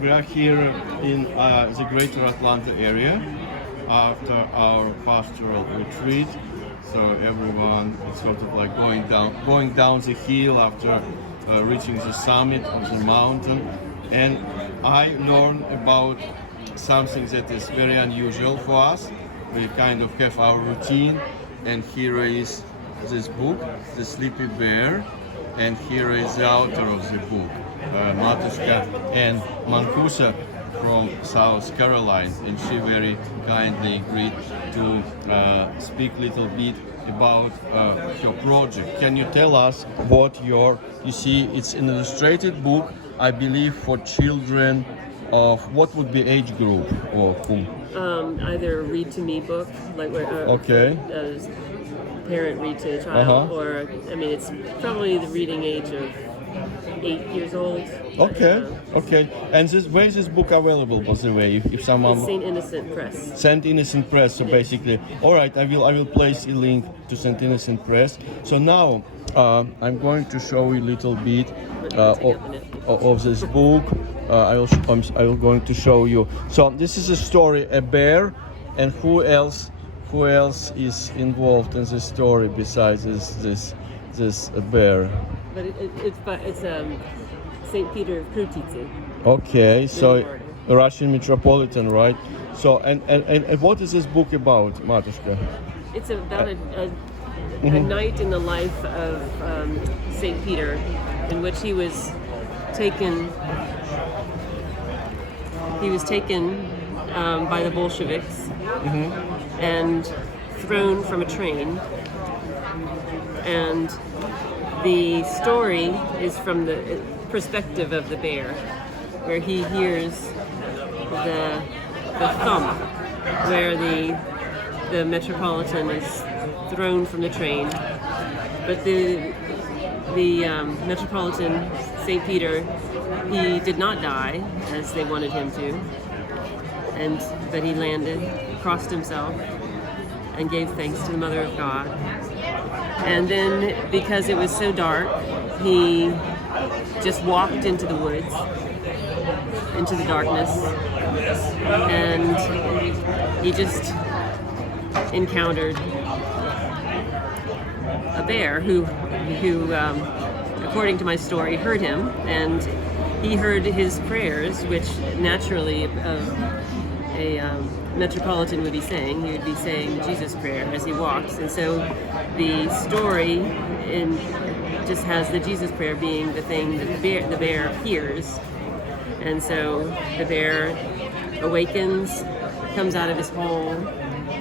We are here in the Greater Atlanta area after our pastoral retreat. So everyone is sort of like going down the hill after reaching the summit of the mountain. And I learned about something that is very unusual for us. We kind of have our routine, and here is this book, The Sleepy Bear, and here is the author of the book, Matushka and Mancusa from South Carolina, and she very kindly agreed to speak a little bit about her project. Can you tell us what you see, it's an illustrated book, I believe, for children of what would be age group or whom? Either a read to me book, like where Okay. Parent read to a child, or I mean, it's probably the reading age of 8 years old. Okay, okay. And where is this book available, by the way? If someone Saint Innocent Press. Saint Innocent Press. So basically, all right. I will place a link to Saint Innocent Press. So now I'm going to show you a little bit of this book. I will going to show you. So this is a story, a bear, and who else is involved in this story besides this bear? But it's Saint Peter of Krutice. Okay, so a Russian metropolitan, right? So and what is this book about, Matushka? It's about a night in the life of Saint Peter, in which he was taken. He was taken by the Bolsheviks and thrown from a train. And the story is from the perspective of the bear, where he hears the thump where the metropolitan is thrown from the train. But the metropolitan, St. Peter, he did not die as they wanted him to, but he landed, crossed himself, and gave thanks to the Mother of God. And then, because it was so dark, he just walked into the woods, into the darkness, and he just encountered a bear who according to my story, heard him, and he heard his prayers, which naturally a metropolitan would be saying. He would be saying the Jesus prayer as he walks, and so the story just has the Jesus prayer being the thing that the bear hears, and so the bear awakens, comes out of his hole,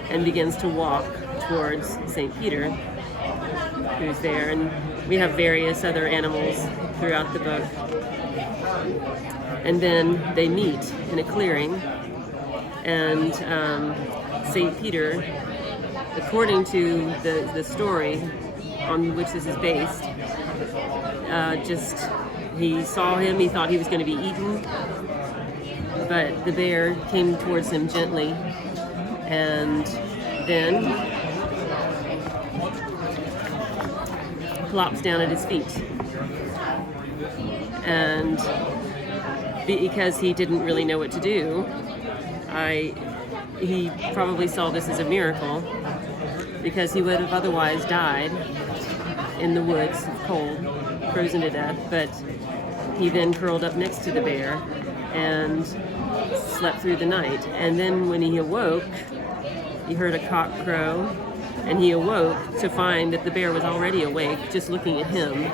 and begins to walk towards St. Peter, who's there, and we have various other animals throughout the book. And then they meet in a clearing, and St. Peter, according to the story on which this is based, he saw him, he thought he was going to be eaten, but the bear came towards him gently, and then plops down at his feet. And because he didn't really know what to do, he probably saw this as a miracle, because he would have otherwise died in the woods, cold, frozen to death. But he then curled up next to the bear and slept through the night. And then when he awoke, he heard a cock crow, and he awoke to find that the bear was already awake, just looking at him.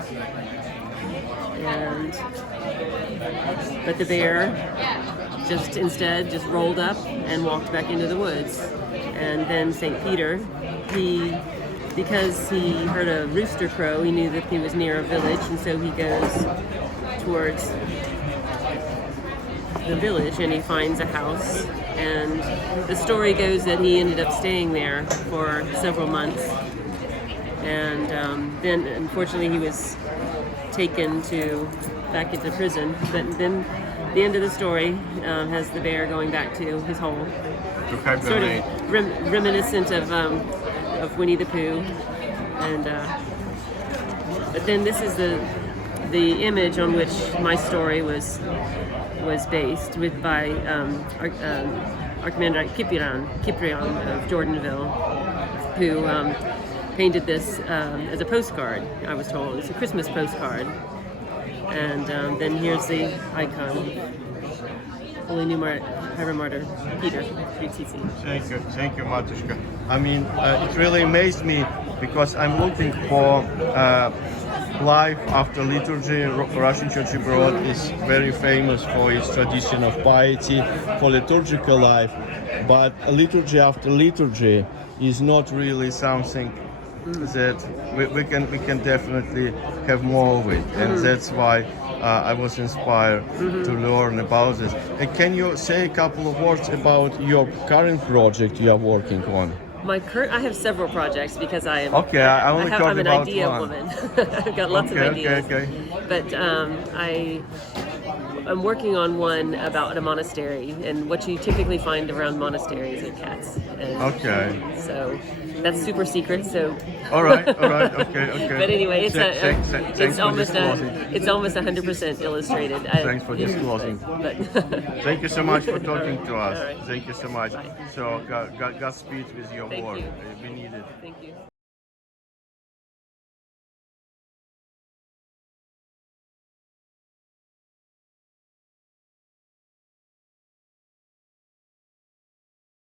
But the bear instead rolled up and walked back into the woods. And then St. Peter, because he heard a rooster crow, he knew that he was near a village, and so he goes towards the village, and he finds a house. And the story goes that he ended up staying there for several months. And then, unfortunately, he was taken back into prison. But then the end of the story has the bear going back to his hole. Sort of reminiscent of Winnie the Pooh. And but then this is the image on which my story was was based by Archimandrite Cyprian of Jordanville, who painted this as a postcard, I was told. It's a Christmas postcard. And then here's the icon of Holy New High Martyr Peter, Tritsitsi. Thank you, Matushka. I mean, it really amazed me because I'm looking for life after liturgy. Russian Church abroad is very famous for its tradition of piety, for liturgical life, but liturgy after liturgy is not really something that we can definitely have more of it, and that's why I was inspired to learn about this. Can you say a couple of words about your current project you are working on? I have several projects because I am. Okay, I only talked I'm an about idea one. woman. I've got lots of ideas. Okay. But I'm working on one about a monastery, and what you typically find around monasteries are cats. And Okay. so that's super secret. So. All right. Okay. But anyway, it's Thanks almost for disclosing. it's almost 100% illustrated. Thanks for disclosing. But Thank you so much for talking to us. All right. Thank you so much. Bye. So, Godspeed with your Thank work. you. We need it. Thank you.